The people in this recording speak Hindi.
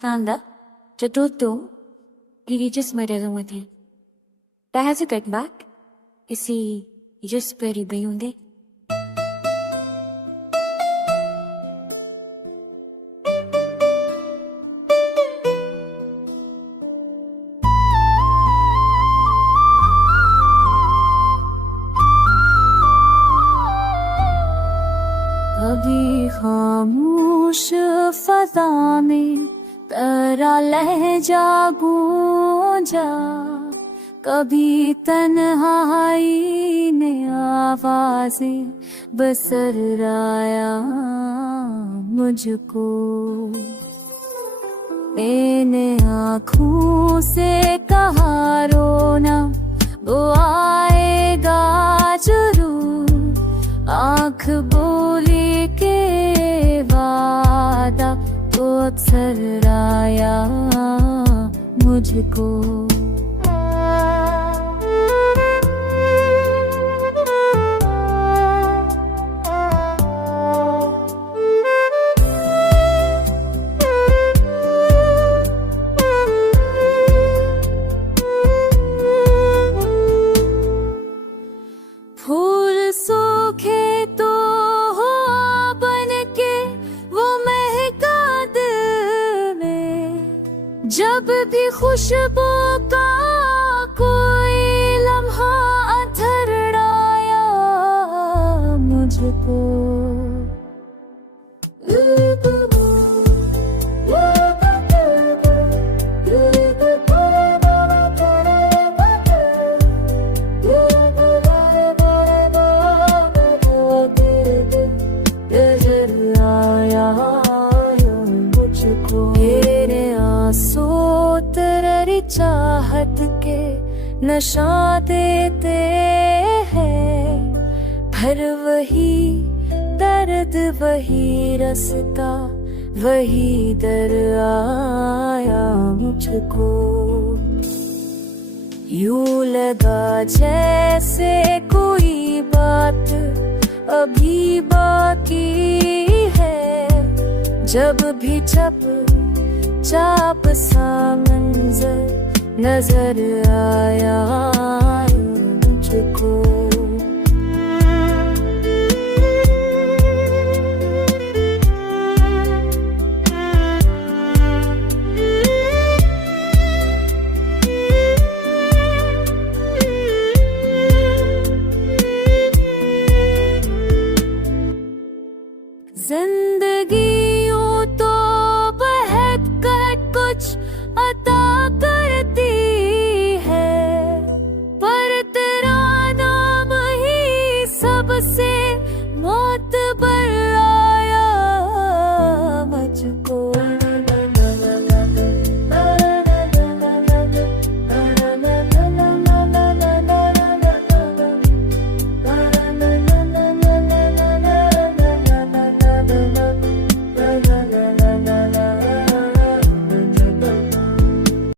Nanda, Chatutto, he reaches my room with him. That has to get back. Is he just very bayunde? कभी खामोश फजा में तेरा लहजा गूंजा, कभी तन्हाई में आवाज़ें बसराया मुझको। मैंने आँखों से कहा रोना वो आएगा जरूर, आँख बोली के वादा तो थर्राया मुझको। फूल सूखे तो हो बन के वो महका दिल में, जब भी खुशबू का कोई लम्हा अथर्राया मुझको। मेरे आंसू तेरी चाहत के नशा देते हैं, पर वही दर्द वही रास्ता वही दर आया मुझको। यूं लगा जैसे कोई बात अभी बाकी है, जब भी चप चाप सा मंजर नजर आया मुझको।